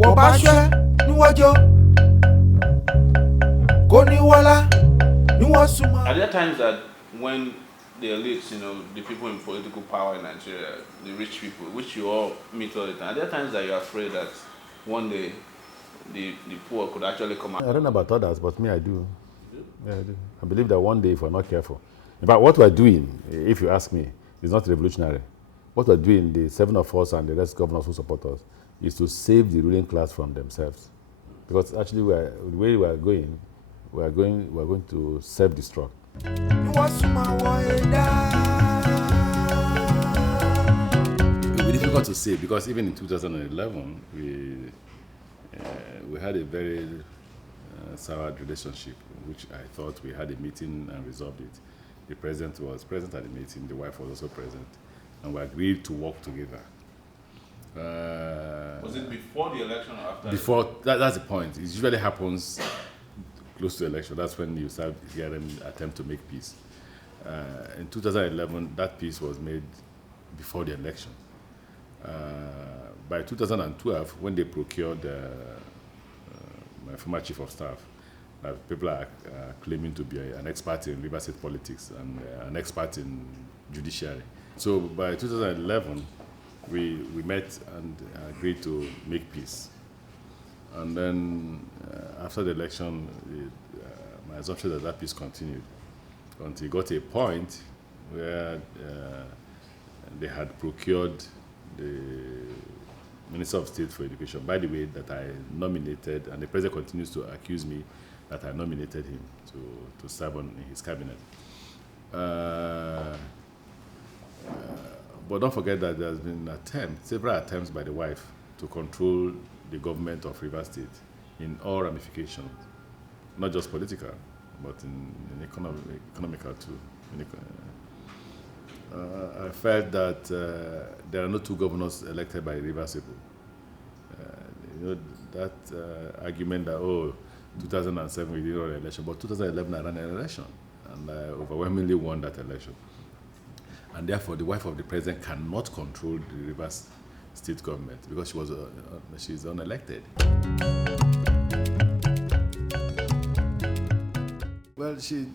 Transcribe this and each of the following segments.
Are there times that when the elites, the people in political power in Nigeria, the rich people, which you all meet all the time, are there times that you're afraid that one day the poor could actually come out? I don't know about others, but me, I do. Yeah, I do. I believe that one day, if we're not careful, in fact, what we're doing, if you ask me, is not revolutionary. What we're doing, the 7 of us and the rest governors who support us, is to save the ruling class from themselves. Because actually, the way we are going, we're going to self-destruct. It will be difficult to say, because even in 2011, we had a very soured relationship, which I thought we had a meeting and resolved it. The president was present at the meeting, the wife was also present, and we agreed to work together. Was it before the election or after? Before, that's the point. It usually happens close to the election. That's when you start hearing attempt to make peace. In 2011, that peace was made before the election. By 2012, when they procured my former chief of staff, people are claiming to be an expert in Rivers State politics and an expert in judiciary. So by 2011, we met and agreed to make peace. And then after the election, my assumption that that peace continued until it got to a point where they had procured the Minister of State for Education, by the way, that I nominated, and the president continues to accuse me that I nominated him to serve in his cabinet. But don't forget that there's been several attempts by the wife to control the government of Rivers State in all ramifications, not just political, but in economical too. I felt that there are no two governors elected by Rivers people. That argument that, 2007 we did not run an election, but 2011 I ran an election, and I overwhelmingly won that election. And therefore, the wife of the president cannot control the Rivers State government because she's unelected. Well, she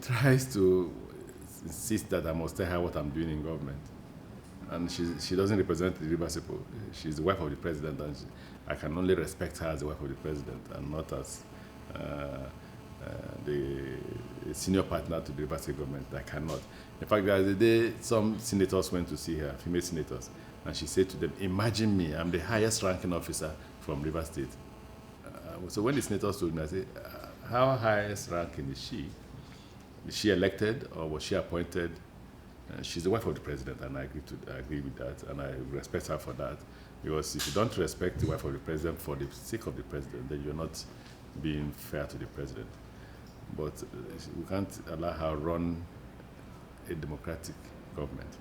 tries to insist that I must tell her what I'm doing in government, and she doesn't represent the Rivers people. She's the wife of the president, and I can only respect her as the wife of the president and not as the senior partner to the Rivers State government. I cannot. In fact, the other day, some senators went to see her, female senators, and she said to them, "Imagine me, I'm the highest ranking officer from Rivers State." So when the senators told me, I said, how highest ranking is she? Is she elected or was she appointed? She's the wife of the president, and I agree with that, and I respect her for that. Because if you don't respect the wife of the president for the sake of the president, then you're not being fair to the president. But we can't allow her to run a democratic government.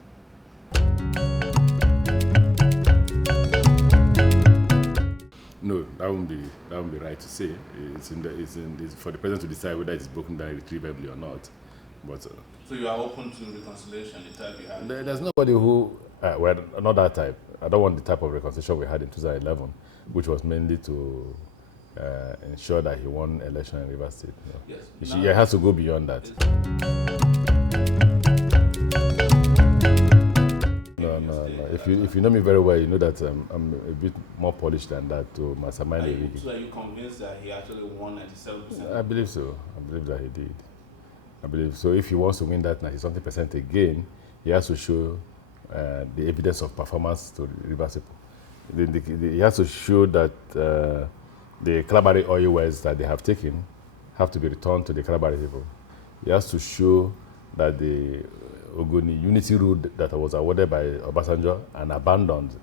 No, that wouldn't be right to say. It's for the president to decide whether it's broken down irretrievably or not. But so you are open to reconciliation, the type you had? There's nobody who well, not that type. I don't want the type of reconciliation we had in 2011, which was mainly to ensure that he won election in Rivers State. Yes. He has to go beyond that. No. If you know me very well, you know that I'm a bit more polished than that to mastermind the rigging. So are you convinced that he actually won 97%? I believe so. I believe that he did. I believe so. If he wants to win that 90-something% again, he has to show the evidence of performance to Rivers people. He has to show that the Kalabari oil wells that they have taken have to be returned to the Kalabari people. He has to show that the Ogoni Unity Road that was awarded by Obasanjo and abandoned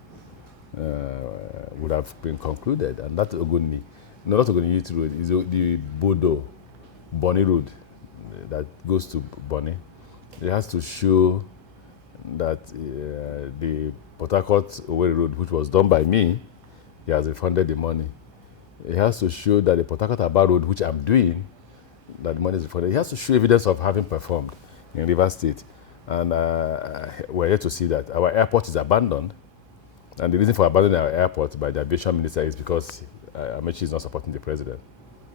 would have been concluded. And that Ogoni, not Ogoni Unity Road, is the Bodo Bonny Road that goes to Bonny. It has to show that the Port Harcourt Owerri Road, which was done by me, he has refunded the money. It has to show that the Port Harcourt Aba Road, which I'm doing, that the money is refunded. He has to show evidence of having performed in Rivers State. And we're here to see that. Our airport is abandoned. And the reason for abandoning our airport by the aviation minister is because Amaechi is not supporting the president.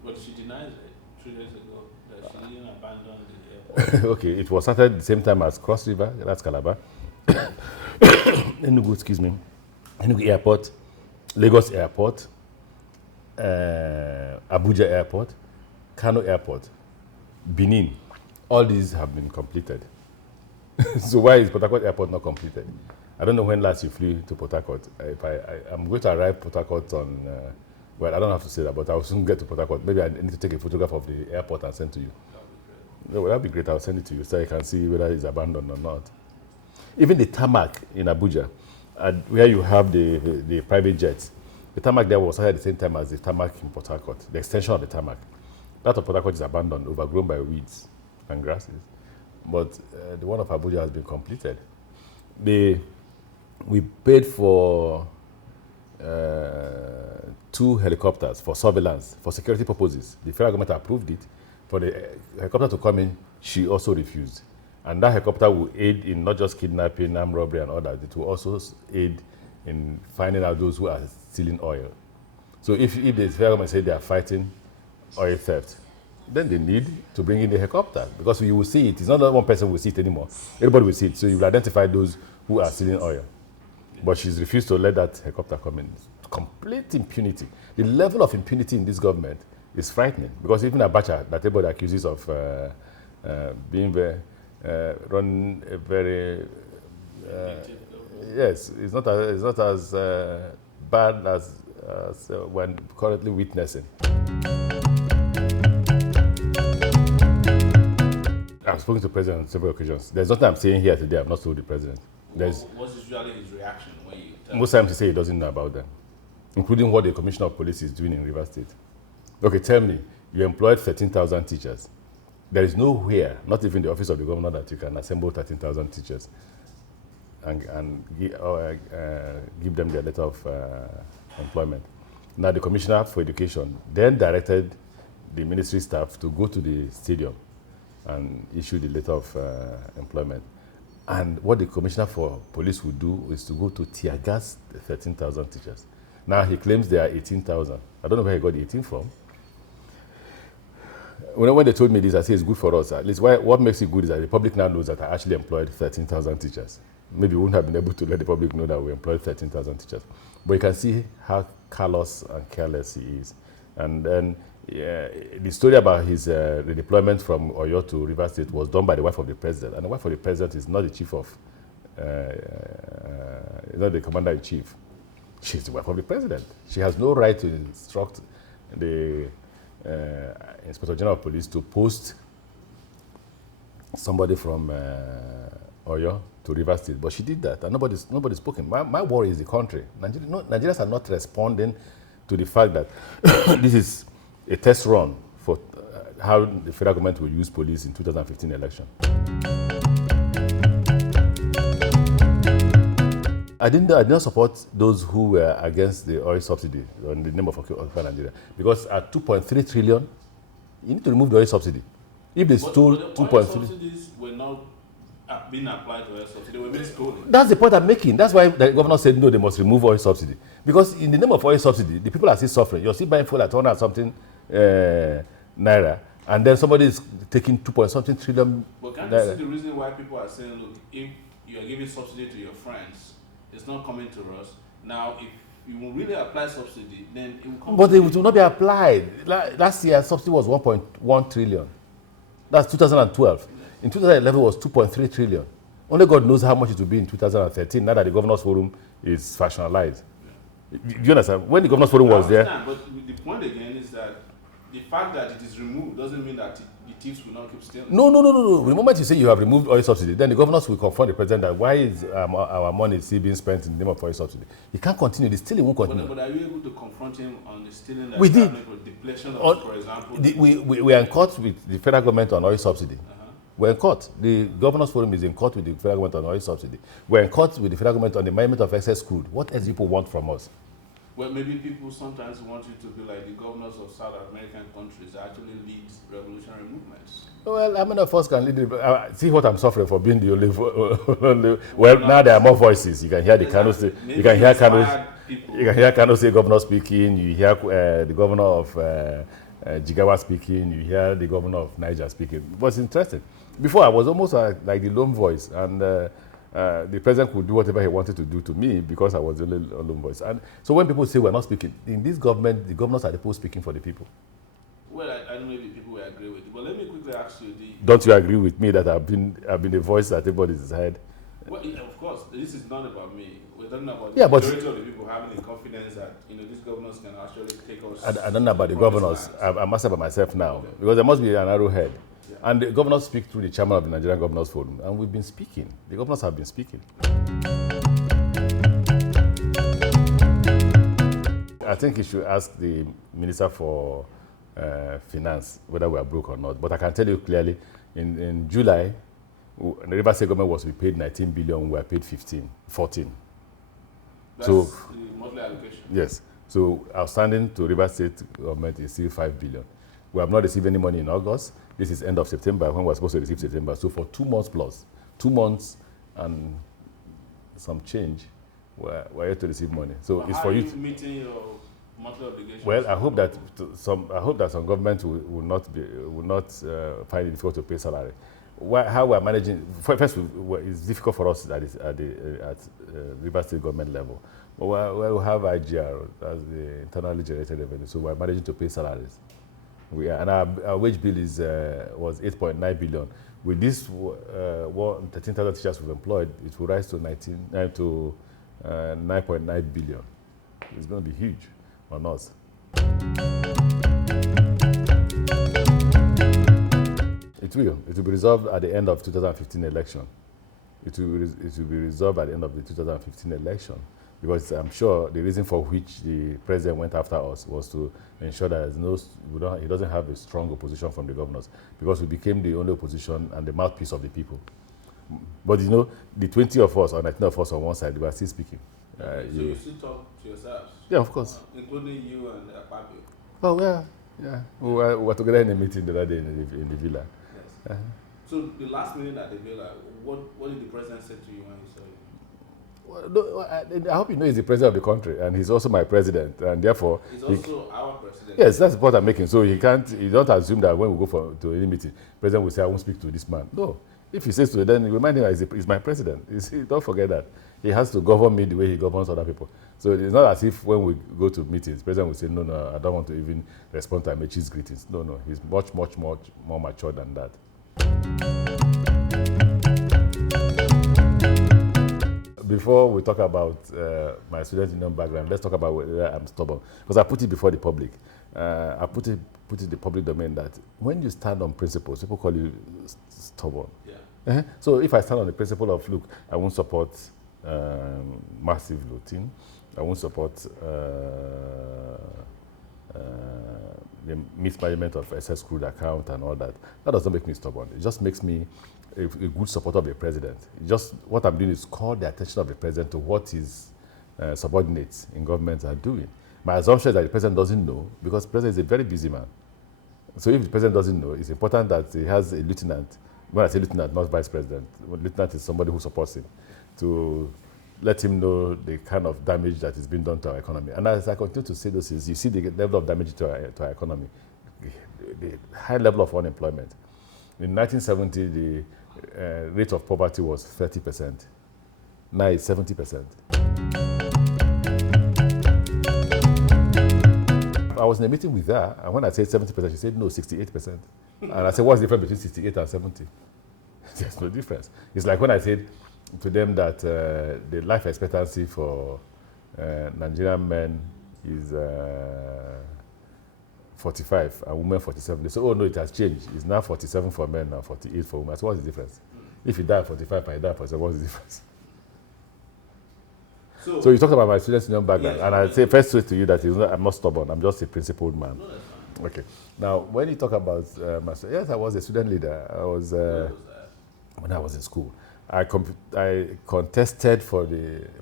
But she denies it 3 days ago that she didn't abandon the airport. Okay, it was started at the same time as Cross River, that's Calabar, Enugu, excuse me, Enugu Airport, Lagos Airport, Abuja Airport, Kano Airport, Benin. All these have been completed. So why is Port Harcourt Airport not completed? I don't know when last you flew to Port Harcourt. I'm going to arrive Port Harcourt on, well, I don't have to say that, but I'll soon get to Port Harcourt. Maybe I need to take a photograph of the airport and send to you. No, well, that'd be great. I'll send it to you so you can see whether it's abandoned or not. Even the tarmac in Abuja, where you have the private jets, the tarmac there was at the same time as the tarmac in Port Harcourt, the extension of the tarmac. That of Port Harcourt is abandoned, overgrown by weeds and grasses. But the one of Abuja has been completed. We paid for 2 helicopters for surveillance, for security purposes. The federal government approved it. For the helicopter to come in, she also refused. And that helicopter will aid in not just kidnapping, armed robbery and all that. It will also aid in finding out those who are stealing oil. So if the federal government say they are fighting oil theft, then they need to bring in the helicopter, because you will see it. It's not that one person will see it anymore. Everybody will see it. So you will identify those who are stealing oil. But she's refused to let that helicopter come in. Complete impunity. The level of impunity in this government is frightening, because even Abacha, that everybody accuses of being run a very yes, it's not as bad as when currently witnessing. I've spoken to the president on several occasions. There's nothing I'm saying here today I've not told the president. What's usually his reaction when you tell most times he says he doesn't know about them, including what the commissioner of police is doing in Rivers State. Okay, tell me, you employed 13,000 teachers. There is nowhere, not even the office of the governor, that you can assemble 13,000 teachers and give them their letter of employment. Now, the commissioner for education then directed the ministry staff to go to the stadium and issue the letter of employment. And what the commissioner for police would do is to go to tear gas the 13,000 teachers. Now he claims there are 18,000. I don't know where he got the 18 from. When they told me this, I say it's good for us. At least what makes it good is that the public now knows that I actually employed 13,000 teachers. Maybe we wouldn't have been able to let the public know that we employed 13,000 teachers. But you can see how callous and careless he is. And then the story about his redeployment from Oyo to Rivers State was done by the wife of the president. And the wife of the president is not the chief of, not the commander-in-chief. She's the wife of the president. She has no right to instruct the Inspector General of Police to post somebody from Oyo to Rivers State. But she did that, and nobody's spoken. My worry is the country. Nigerians are not responding to the fact that this is a test run for how the federal government will use police in 2015 election. I did not support those who were against the oil subsidy in the name of Occupy Nigeria, because at 2.3 trillion, you need to remove the oil subsidy. If they stole 2.3, oil subsidies were not being applied to oil subsidy; they were being stolen. That's the point I'm making. That's why the governor said no, they must remove oil subsidy, because in the name of oil subsidy, the people are still suffering. You're still buying fuel at 100 something naira, and then somebody is taking 2.something trillion. But can't you see the reason why people are saying, look, if you are giving subsidy to your friends, it's not coming to us. Now, if you will really apply subsidy, then it will come. But it will not be applied. Last year, subsidy was 1.1 trillion. That's 2012. In 2011, it was 2.3 trillion. Only God knows how much it will be in 2013, now that the Governor's Forum is factionalized. Do you understand? When the Governor's Forum was there... But the point again is that the fact that it is removed doesn't mean that the thieves will not keep stealing. No. The moment you say you have removed oil subsidy, then the governors will confront the president that why is our money still being spent in the name of oil subsidy? He can't continue. The stealing won't continue. But are you able to confront him on the stealing that we did. For depletion of, for example? We are in court with the federal government on oil subsidy. We're in court. The Governor's Forum is in court with the federal government on oil subsidy. We're in court with the federal government on the management of excess crude. What else do people want from us? Well, maybe people sometimes want you to be like the governors of South American countries that actually lead revolutionary movements. Well, how many of us can lead it? See what I'm suffering for being the only. Well, now there are more voices. You can hear the Kano State. You can hear Kano. You can hear Kano State governor speaking. You hear the governor of Jigawa speaking. You hear the governor of Niger speaking. It was interesting. Before I was almost like the lone voice, and the president could do whatever he wanted to do to me because I was the only lone voice. And so when people say we're not speaking, in this government, the governors are the people speaking for the people. Well, I don't know if people will agree with you, but let me quickly ask you: Don't you agree with me that I've been the voice that everybody's heard? Well, yeah, of course, this is not about me. We're talking about the majority of the people having the confidence that these governors can actually take us. I don't know about the governors. I'm asking about myself now, okay. Because there must be an arrowhead. Yeah. And the governors speak through the chairman of the Nigerian Governors Forum, and we've been speaking. The governors have been speaking. I think you should ask the Minister for Finance whether we are broke or not. But I can tell you clearly, in July, the Rivers State government was to be paid 19 billion, we were paid 14. That's the monthly allocation? Yes. So outstanding to Rivers State government is still 5 billion. We have not received any money in August. This is end of September when we're supposed to receive September. So for 2 months plus, 2 months and some change, we're yet to receive money. So but it's how for are you. Meeting your monthly obligations? Well, I hope that some government will not find it difficult to pay salary. How we're managing? First, it's difficult for us at Rivers State government level. But we'll have IGR as the internally generated revenue, so we're managing to pay salaries. And our wage bill was 8.9 billion. With this 13,000 teachers we've employed, it will rise to 9.9 billion. It's going to be huge on us. It will be resolved at the end of 2015 election. It will be resolved at the end of the 2015 election, because I'm sure the reason for which the president went after us was to ensure that he doesn't have a strong opposition from the governors, because we became the only opposition and the mouthpiece of the people. But the 20 of us or 19 of us on one side, we are still speaking. So you still talk to yourselves? Yeah, of course. Including you and Akpabio? Oh, yeah. We were together in a meeting the other day in the villa. Yes. So the last meeting at the villa, what did the president say to you when he saw you? Well, I hope you know he's the president of the country, and he's also my president, and therefore he's also our president. Yes, that's the point I'm making. So you don't assume that when we go to any meeting, the president will say, "I won't speak to this man." No, if he says to, then remind him that he's my president. Don't forget that he has to govern me the way he governs other people. So it's not as if when we go to meetings, the president will say, "No, I don't want to even respond to Amaechi's greetings." No, he's much more mature than that. Before we talk about my student union background, let's talk about whether I'm stubborn. Because I put it before the public. I put it in the public domain that when you stand on principles, people call you stubborn. Yeah. So if I stand on the principle of, look, I won't support massive looting, I won't support the mismanagement of excess crude account and all that, that does not make me stubborn. It just makes me a good supporter of the president. What I'm doing is call the attention of the president to what his subordinates in government are doing. My assumption is that the president doesn't know, because the president is a very busy man. So if the president doesn't know, it's important that he has a lieutenant. When I say lieutenant, not vice president. Lieutenant is somebody who supports him, to let him know the kind of damage that is being done to our economy. And as I continue to say those things, you see the level of damage to our economy, the high level of unemployment. In 1970, the rate of poverty was 30%. Now it's 70%. I was in a meeting with her, and when I said 70%, she said, no, 68%. And I said, what's the difference between 68 and 70? There's no difference. It's like when I said to them that the life expectancy for Nigerian men is 45 and women 47. They say, oh no, it has changed. It's now 47 for men and 48 for women. So what's the difference? If you die at 45 and you die at 47, what's the difference? So you talked about my student union background, yes, and I say first to you that I'm not stubborn. I'm just a principled man. No, that's fine. Okay. Now, when you talk about yes, I was a student leader. I was when I was in school. I contested for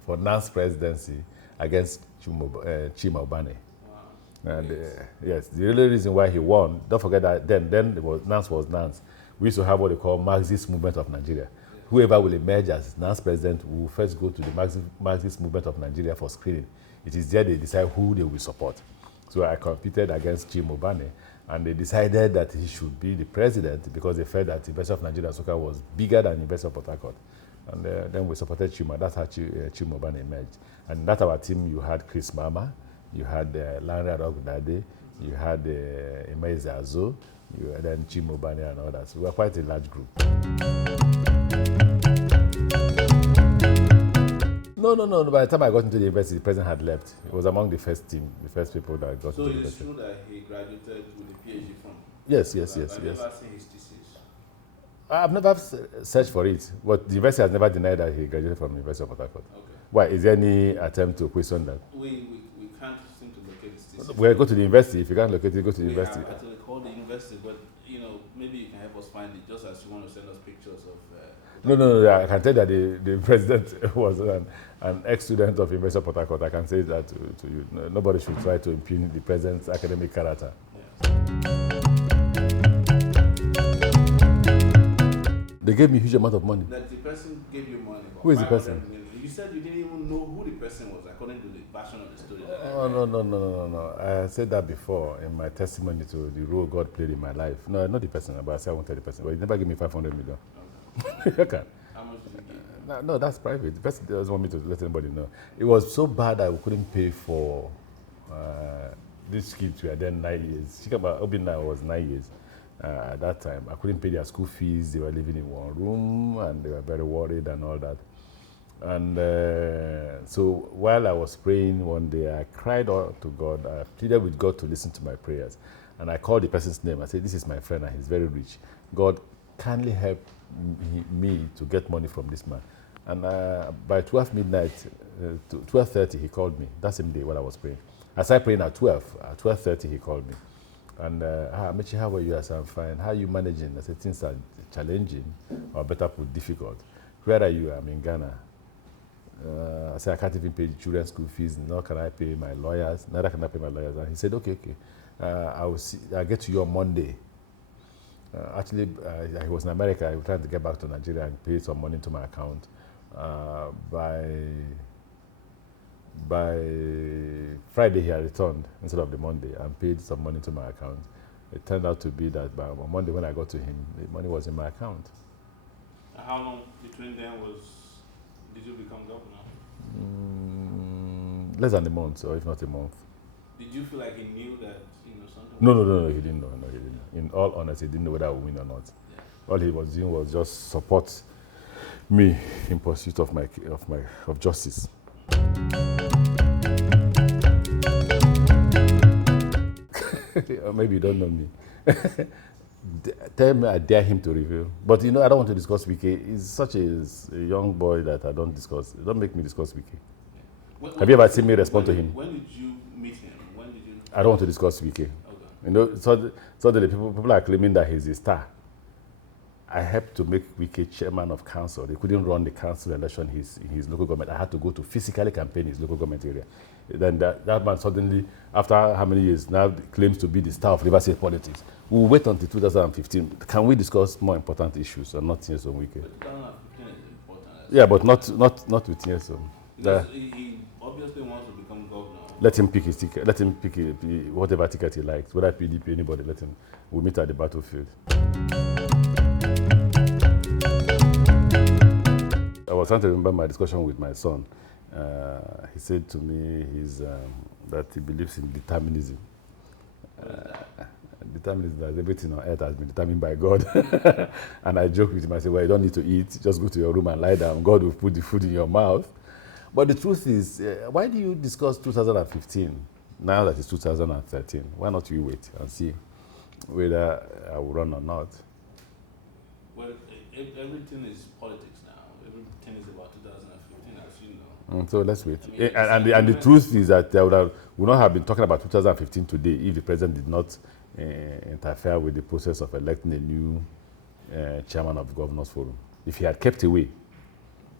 NANS presidency against Chima Obane. And yes, the only reason why he won, don't forget that then it was Nance was Nance. We used to have what they call Marxist movement of Nigeria. Whoever will emerge as Nance president will first go to the Marxist movement of Nigeria for screening. It is there they decide who they will support. So I competed against Chima Obane, and they decided that he should be the president because they felt that the University of Nigeria Soccer was bigger than the University of Port Harcourt. And then we supported Chima. That's how Chima Obane emerged. And that's our team. You had Chris Mama, you had Lanre Adogudade, you had Emeze Azo, and then Chima Obane and others. So we were quite a large group. No. By the time I got into the university, the president had left. He was among the first team, the first people that got to the university. So it's true that he graduated with a PhD from? Yes. I've never seen his thesis. I've never searched for it, but the university has never denied that he graduated from the University of Port Harcourt. Okay. Why? Is there any attempt to question that? We can't seem to locate his thesis. Well, go to the university. If you can't locate it, go to the university. We have actually called the university, but maybe you can help us find it, just as you want to send us pictures of... No. I can tell that the president was an ex-student of University of Port Harcourt. I can say that to you. No, nobody should try to impugn the president's academic character. Yes. They gave me a huge amount of money. That the person gave you money. Who is the person? You said you didn't even know who the person was, according to the version of the story. No. I said that before in my testimony to the role God played in my life. No, not the person, but I said I won't tell the person. But he never gave me 500 million. Okay. Okay. How much did you give? No, that's private. The person doesn't want me to let anybody know. It was so bad that we couldn't pay for these kids. We were then 9 years. Obinna was 9 years. At that time, I couldn't pay their school fees. They were living in one room, and they were very worried and all that. And so while I was praying one day, I cried out to God. I pleaded with God to listen to my prayers. And I called the person's name. I said, this is my friend, and he's very rich. God, kindly help me to get money from this man. And by 12 midnight, 12:30, he called me. That same day while I was praying. I started praying at 12. At 12:30, he called me. And, Amaechi, how are you? I said, I'm fine. How are you managing? I said, things are challenging, or better put, difficult. Where are you? I'm in Ghana. I said, I can't even pay the children's school fees. Nor can I pay my lawyers. Neither can I pay my lawyers. And he said, okay. I'll get to you on Monday. Actually, he was in America. He was trying to get back to Nigeria and pay some money into my account. By Friday, he had returned instead of the Monday and paid some money to my account. It turned out to be that by Monday, when I got to him, the money was in my account. How long between then did you become governor? Less than a month, or if not a month. Did you feel like he knew that something? No, he didn't know. No, he didn't. In all honesty, he didn't know whether I would win or not. Yeah. All he was doing was just support me in pursuit of justice. Or maybe you don't know me. Tell me, I dare him to reveal. But I don't want to discuss Wike. He's such a young boy that I don't discuss. Don't make me discuss Wike. Have you ever seen me respond to him? When did you meet him? When did you? I don't want to discuss Wike. Okay. So the people are claiming that he's a star. I helped to make Wike chairman of council. They couldn't run the council election in his local government. I had to go to physically campaign his local government area. Then that man suddenly, after how many years, now claims to be the star of River State politics. We'll wait until 2015. Can we discuss more important issues and not Nyesom Wike? 2015 is important. Yeah, but not with Nyesom. He obviously wants to become governor. Let him pick his ticket. Let him pick whatever ticket he likes, whether PDP, anybody. Let him. We'll meet at the battlefield. I was trying to remember my discussion with my son. He said to me that he believes in determinism. Determinism, that everything on earth has been determined by God. And I joke with him, I say, well, you don't need to eat, just go to your room and lie down. God will put the food in your mouth. But the truth is, why do you discuss 2015 now that it's 2013? Why not you wait and see whether I will run or not? Well, everything is politics now. Everything is about 2015, as you know. So let's wait. And the truth is that we would not have been talking about 2015 today if the president did not interfere with the process of electing a new chairman of the Governors Forum. If he had kept away,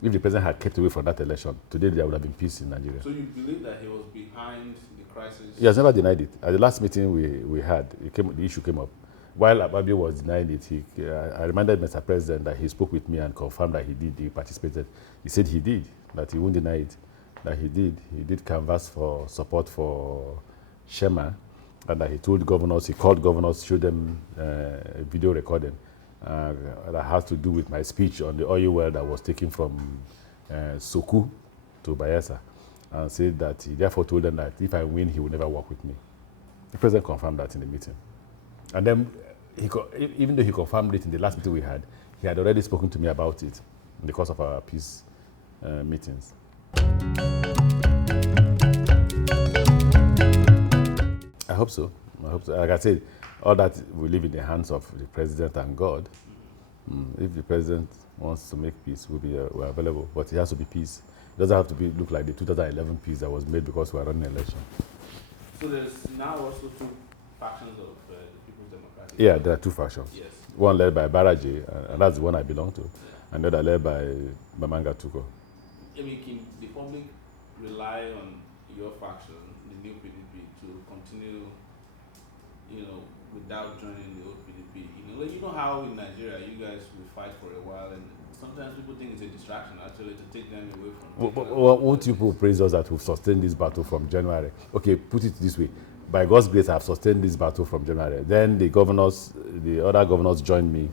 If the president had kept away from that election, today there would have been peace in Nigeria. So you believe that he was behind the crisis? He has never denied it. At the last meeting we had, the issue came up. While Ababio was denying it, I reminded Mr. President that he spoke with me and confirmed that he participated. He said he did, that he won't deny it, that he did. He did canvass for support for Shema, and that he told governors, he called governors, showed them a video recording that has to do with my speech on the oil well that was taken from Soku to Bayelsa, and said that he therefore told them that if I win, he will never work with me. The president confirmed that in the meeting. And then, even though he confirmed it in the last meeting we had, he had already spoken to me about it in the course of our peace meetings. I hope so. Like I said, all that will live in the hands of the president and God. If the president wants to make peace, we're available, but it has to be peace. It doesn't have to look like the 2011 peace that was made because we are running an election. So there's now also two factions of the People's Democratic Yeah, there are two factions. Yes. One led by Baraji, and that's the one I belong to, and the other led by Bamanga Tuko. I mean, can the public rely on your faction, the new PDP, to continue, without joining the old PDP? You know how in Nigeria you guys will fight for a while, and sometimes people think it's a distraction actually to take them away from. Won't you people praise us that we've sustained this battle from January? Okay, put it this way. By God's grace, I've sustained this battle from January. Then the other governors joined me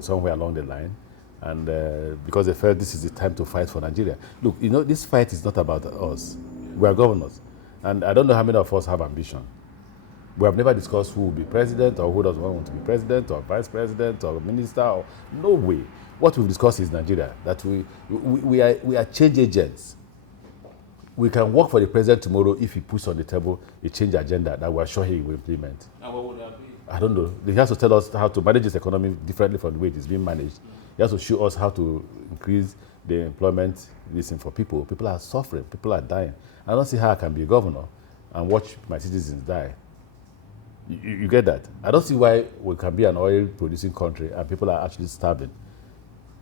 somewhere along the line, and because they felt this is the time to fight for Nigeria. Look, this fight is not about us. We are governors, and I don't know how many of us have ambition. We have never discussed who will be president or who doesn't want to be president or vice president or minister. No way. What we've discussed is Nigeria, that we are change agents. We can work for the president tomorrow if he puts on the table a change agenda that we're sure he will implement. And what would that be? I don't know. He has to tell us how to manage this economy differently from the way it is being managed. He has to show us how to increase the employment listen for people. People are suffering. People are dying. I don't see how I can be a governor and watch my citizens die. You get that? I don't see why we can be an oil-producing country and people are actually starving.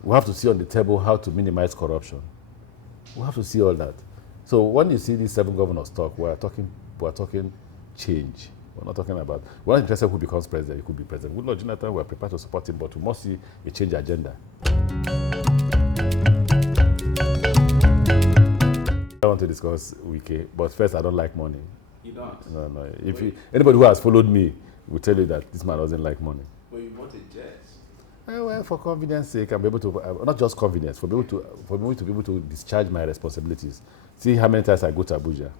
We have to see on the table how to minimize corruption. We have to see all that. So when you see these 7 governors talk, we're talking change. We're not talking about, we're not interested who becomes president. He could be President Goodluck Jonathan. We're prepared to support him, but we must see a change agenda. I want to discuss Wike, but first I don't like money. You don't? No. Anybody who has followed me will tell you that this man doesn't like money. But you bought a jet. Well, for convenience sake, I'm able to, not just convenience, for me to be able to discharge my responsibilities. See how many times I go to Abuja.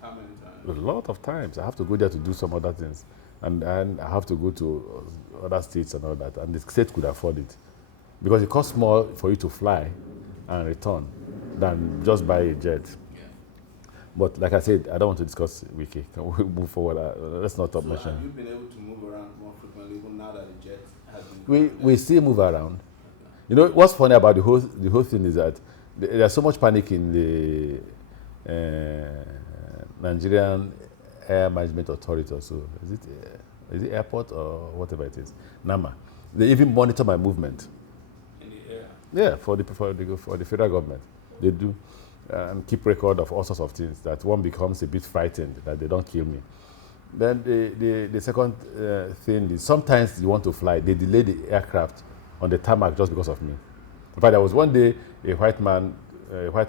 How many times? A lot of times. I have to go there to do some other things. And I have to go to other states and all that. And the state could afford it. Because it costs more for you to fly and return than just buy a jet. Yeah. But like I said, I don't want to discuss Wike. Can we move forward? Let's not talk much. Have you been able to move around more frequently even now that the jet has been we still move around. Okay. What's funny about the whole thing is that there's so much panic in the Nigerian Air Management Authority or so. Is it airport or whatever it is? NAMA. They even monitor my movement. In the air? Yeah, for the federal government. They do. And keep record of all sorts of things, that one becomes a bit frightened that they don't kill me. Then the second thing is sometimes you want to fly, they delay the aircraft on the tarmac just because of me. In fact, there was one day a white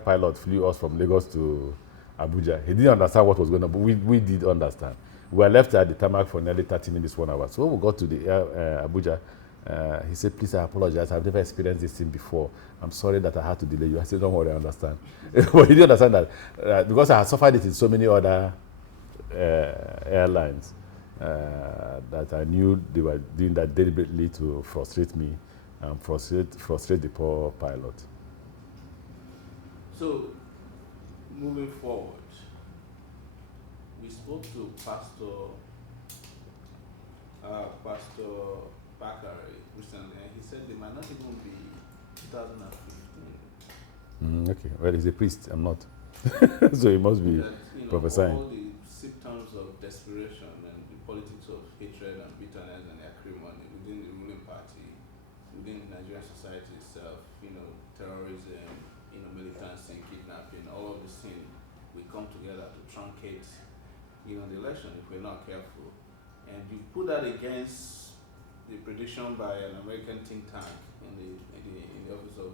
pilot flew us from Lagos to Abuja. He didn't understand what was going on, but we did understand. We were left at the tarmac for nearly 30 minutes, 1 hour. So when we got to the Abuja, he said, please, I apologize. I've never experienced this thing before. I'm sorry that I had to delay you. I said, don't worry, I understand. But he didn't understand that because I had suffered it in so many other airlines that I knew they were doing that deliberately to frustrate me and frustrate the poor pilot. So, moving forward, we spoke to Pastor Bakari recently, and he said they might not even be 2015. Okay, well, he's a priest. I'm not. So he must be prophesying. All the symptoms of desperation and the politics of hatred and bitterness and acrimony within the ruling party, within Nigerian society itself, terrorism, militancy, kidnapping, all of these things will come together to truncate, the election if we're not careful. And you put that against the prediction by an American think tank in the office of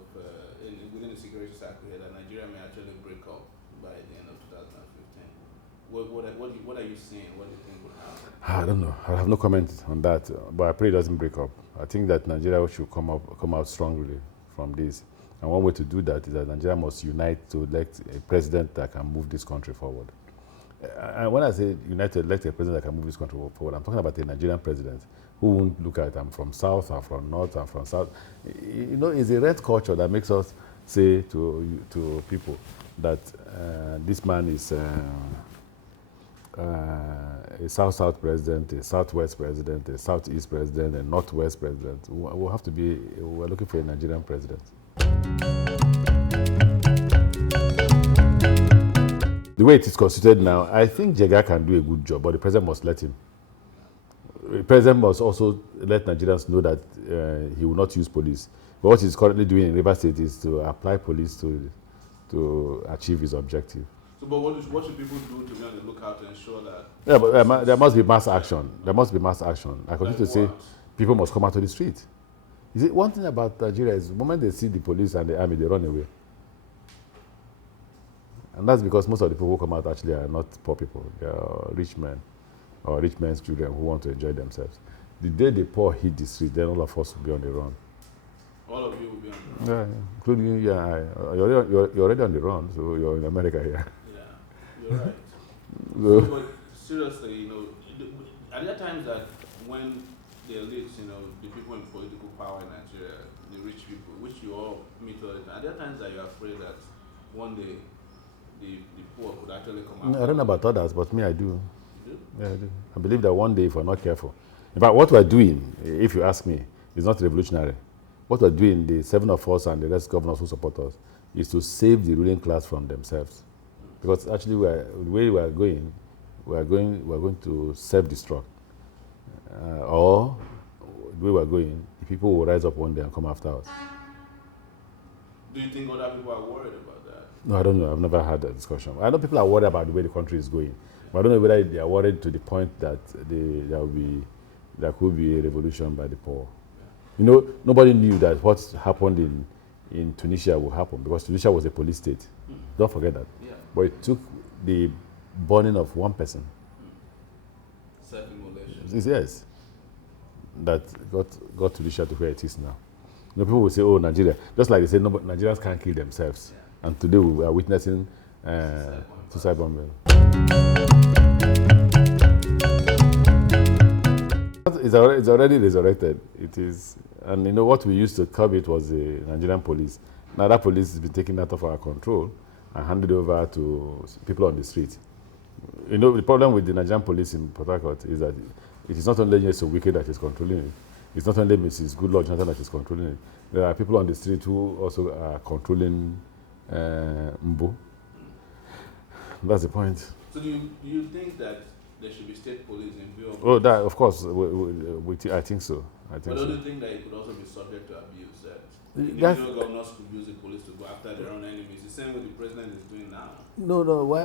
within the security circle here that Nigeria may actually break up by the end of 2015. What are you seeing? What do you think will happen? I don't know. I have no comment on that, but I pray it doesn't break up. I think that Nigeria should come out strongly from this. And one way to do that is that Nigeria must unite to elect a president that can move this country forward. And when I say unite to elect a president that can move this country forward, I'm talking about a Nigerian president who won't look at I'm from South, I'm from North, I'm from South. It's a red culture that makes us say to people that this man is a South-South president, a Southwest president, a Southeast president, a Northwest president. We're looking for a Nigerian president. The way it is constituted now, I think Jega can do a good job, but the president must let him. The president must also let Nigerians know that he will not use police. But what he's currently doing in Rivers State is to apply police to achieve his objective. So, but what should people do to be on the lookout to ensure that? Yeah, but there must be mass action. There must be mass action. I continue to say people must come out to the street. You see, one thing about Nigeria is the moment they see the police and the army, they run away. And that's because most of the people who come out actually are not poor people. They are rich men or rich men's children who want to enjoy themselves. The day the poor hit the street, then all of us will be on the run. All of you will be on the run? Yeah, including you. Yeah, you're already on the run, so you're in America here. Yeah, you're right. But seriously, are there times that when the elites, the people in political power in Nigeria, the rich people, which you all meet all the time, are there times that you're afraid that one day the poor could actually come out? I don't know about others, but me, I do. You do? Yeah, I do. I believe that one day, if we're not careful, in fact, what we're doing, if you ask me, is not revolutionary. What we're doing, the 7 of us and the rest governors who support us, is to save the ruling class from themselves. Because actually, the way we're going to self-destruct. Or the way we're going, the people will rise up one day and come after us. Do you think other people are worried about that? No, I don't know. I've never had that discussion. I know people are worried about the way the country is going. But I don't know whether they are worried to the point that there could be a revolution by the poor. Yeah. Nobody knew that what happened in Tunisia would happen because Tunisia was a police state. Don't forget that. Yeah. But it took the burning of one person. Self-immolation. Yes. That got Tunisia to where it is now. People will say, oh, Nigeria. Just like they say, no, but Nigerians can't kill themselves. Yeah. And today we are witnessing suicide bombing. It's already resurrected. It is. And what we used to curb it was the Nigerian police. Now that police has been taken out of our control and handed over to people on the street. The problem with the Nigerian police in Port Harcourt is that it is not only Mr. Wike that is controlling it. It's not only Mrs. Goodluck Jonathan that is controlling it. There are people on the street who also are controlling Mbo. That's the point. So do you think that there should be state police in view of... Oh, that, of course. I think so. But do you think that it could also be subject to abuse? That individual governors could use the police to go after their own enemies? The same way the president is doing now. No. Why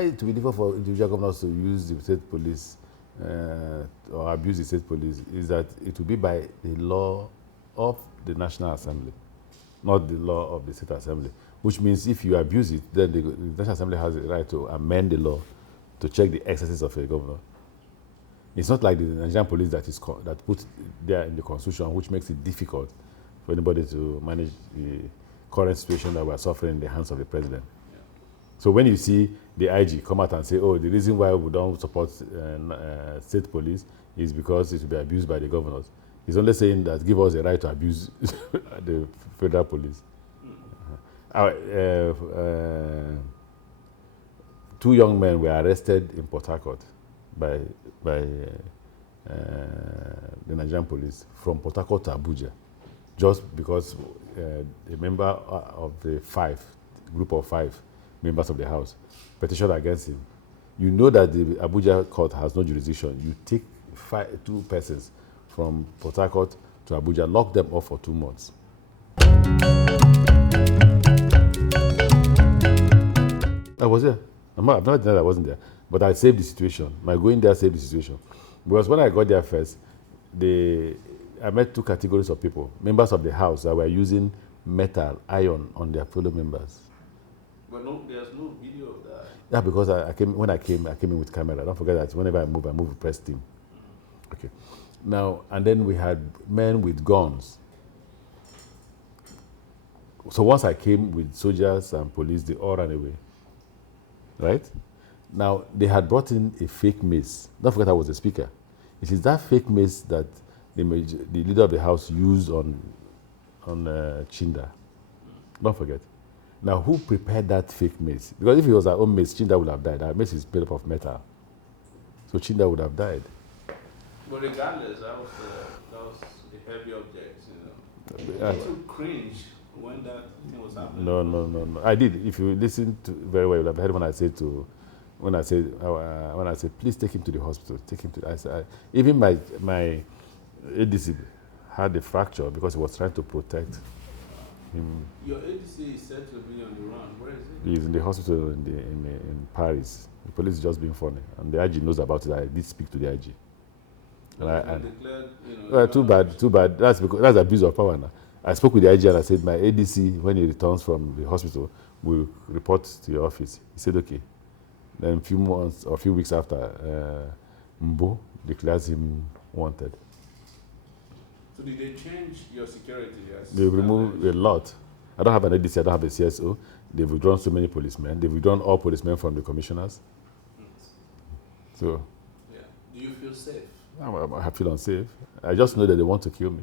it will be difficult for individual governors to use the state police or abuse the state police is that it will be by the law of the National Assembly, not the law of the State Assembly. Which means if you abuse it, then the National Assembly has the right to amend the law to check the excesses of a governor. It's not like the Nigerian police that put there in the Constitution, which makes it difficult for anybody to manage the current situation that we're suffering in the hands of the president. Yeah. So when you see the IG come out and say, oh, the reason why we don't support state police is because it will be abused by the governors, he's only saying that give us the right to abuse the federal police. Two young men were arrested in Port Harcourt by the Nigerian police from Port Harcourt to Abuja, just because a member of the group of 5 members of the House petitioned against him. You know that the Abuja court has no jurisdiction. You take 2 persons from Port Harcourt to Abuja, lock them up for 2 months. I was there. I've not denied that I wasn't there. But I saved the situation. My going there saved the situation. Because when I got there first, I met two categories of people. Members of the house that were using metal, iron on their fellow members. But there's no video of that. Yeah, because I came in with camera. Don't forget that whenever I move with press team. Okay. Now, and then we had men with guns. So once I came with soldiers and police, they all ran away. Right? Now, they had brought in a fake mace. Don't forget I was the speaker. It is that fake mace that the leader of the house used on Chinda. Don't forget. Now, who prepared that fake mace? Because if it was our own mace, Chinda would have died. Our mace is made up of metal. So Chinda would have died. But regardless, that was a heavy object, you know. Did you cringe when that thing was happening? No. I did. If you listen to very well, you'll have heard when I said, please take him to the hospital. Take him to. Even my ADC had a fracture because he was trying to protect him. Your ADC is said to be on the run. Where is he? He's in the hospital in Paris. The police is just being funny, and the IG knows about it. I did speak to the IG. Too bad. That's abuse of power now. I spoke with the IG and I said my ADC, when he returns from the hospital, will report to your office. He said okay. Then a few months or a few weeks after, Mbo declares him wanted. So did they change your security? Yes. They removed a lot. I don't have an ADC, I don't have a CSO. They've withdrawn so many policemen. They've withdrawn all policemen from the commissioners. So. Yeah. Do you feel safe? I feel unsafe. I just know that they want to kill me.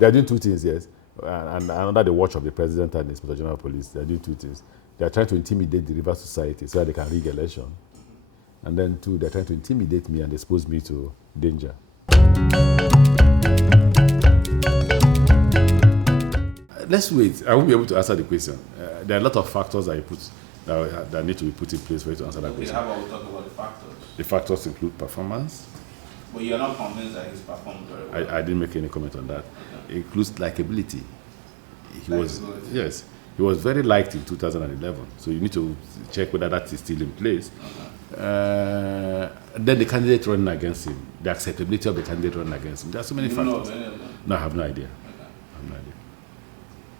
They are doing two things, yes. And under the watch of the President and the Inspector General of Police, they are doing two things. They are trying to intimidate the River Society so that they can rig election. And then two, they are trying to intimidate me and expose me to danger. Let's wait. I won't be able to answer the question. There are a lot of factors that need to be put in place for you to answer that question. How about we talk about the factors? The factors include performance. But you're not convinced that he's performed very well? I didn't make any comment on that. Okay. It includes likability. He was very liked in 2011. So you need to check whether that is still in place. Okay. Then the candidate running against him, the acceptability of the candidate running against him. There are so many factors. Know of any of them? No, I have no idea. Okay. I have no idea.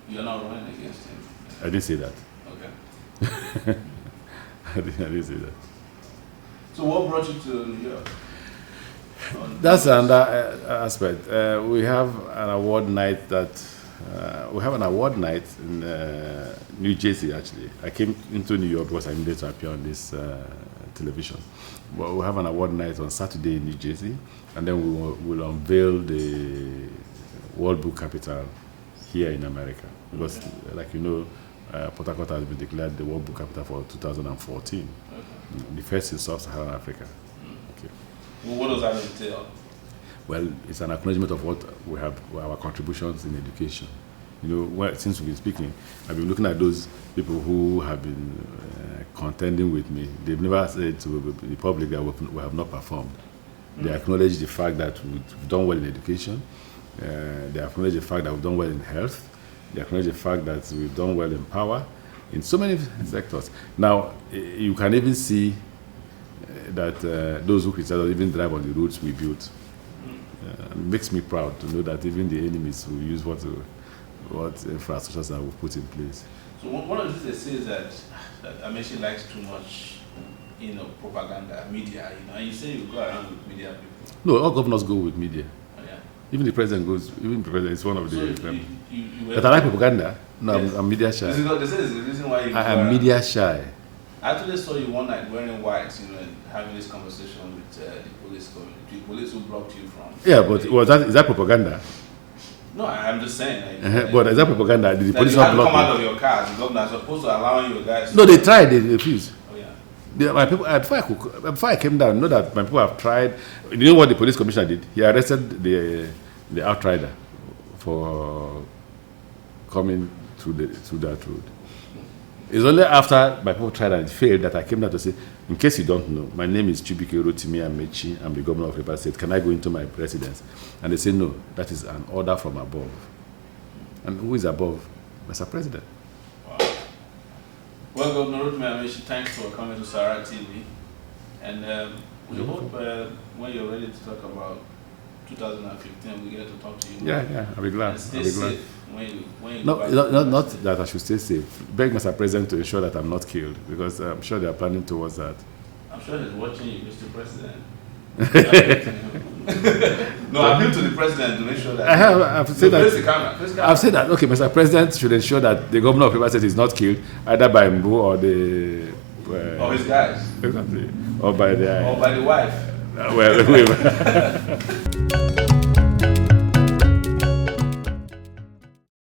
You're not running against him? I didn't say that. Okay. I didn't say that. So what brought you to New York? That's another aspect. We have an award night in New Jersey, actually. I came into New York because I needed to appear on this television. But we have an award night on Saturday in New Jersey, and then we'll unveil the World Book Capital here in America. Because, like you know, Port Harcourt has been declared the World Book Capital for 2014. Okay. The first in Sub-Saharan Africa. Okay. Well, what does that entail? Well, it's an acknowledgement of what we have, our contributions in education. You know, since we've been speaking, I've been looking at those people who have been contending with me. They've never said to the public that we have not performed. They acknowledge the fact that we've done well in education. They acknowledge the fact that we've done well in health. They acknowledge the fact that we've done well in power, in so many sectors. Now, you can even see that those who criticize us even drive on the roads we built. It makes me proud to know that even the enemies will use what infrastructures that we put in place. So one of the things they say is that Amaechi likes too much, propaganda, media, and you say you go around with media people. No, all governors go with media. Oh, yeah. Even the president goes. Even the president is one of the. So but I like propaganda. No, yes. I'm media shy. They say it's the reason why you. I am media shy. I actually saw you one night wearing white, and having this conversation with the police community, the police who blocked you from. Yeah, but is that propaganda? No, I'm just saying. But is that propaganda? Did the police not block you? Come out of your car. The governor is supposed to allow you guys. No, they tried. They refused. Oh yeah. My people, before I came down, know that my people have tried. You know what the police commissioner did? He arrested the outrider for coming through that road. It's only after my people tried and it failed that I came down to say, in case you don't know, my name is Rotimi Amaechi. I'm the governor of Rivers State. Can I go into my residence? And they say, no, that is an order from above. And who is above? Mr. President. Wow. Well, Governor Rotimi Amaechi, thanks for coming to SaharaTV. And we hope when you're ready to talk about 2015, we get to talk to you. Yeah, I'll be glad. And stay I'll be glad. safe when you No, go back not that I should stay safe. Beg Mr. President to ensure that I'm not killed, because I'm sure they are planning towards that. I'm sure he's watching you, Mr. President. No, appeal to the president to make sure that I've said that. face the camera. I've said that. Okay, Mr. President should ensure that the governor of Rivers State is not killed either by Mbu or the. Or his guys. Exactly. Or by the. Or by the wife. Well,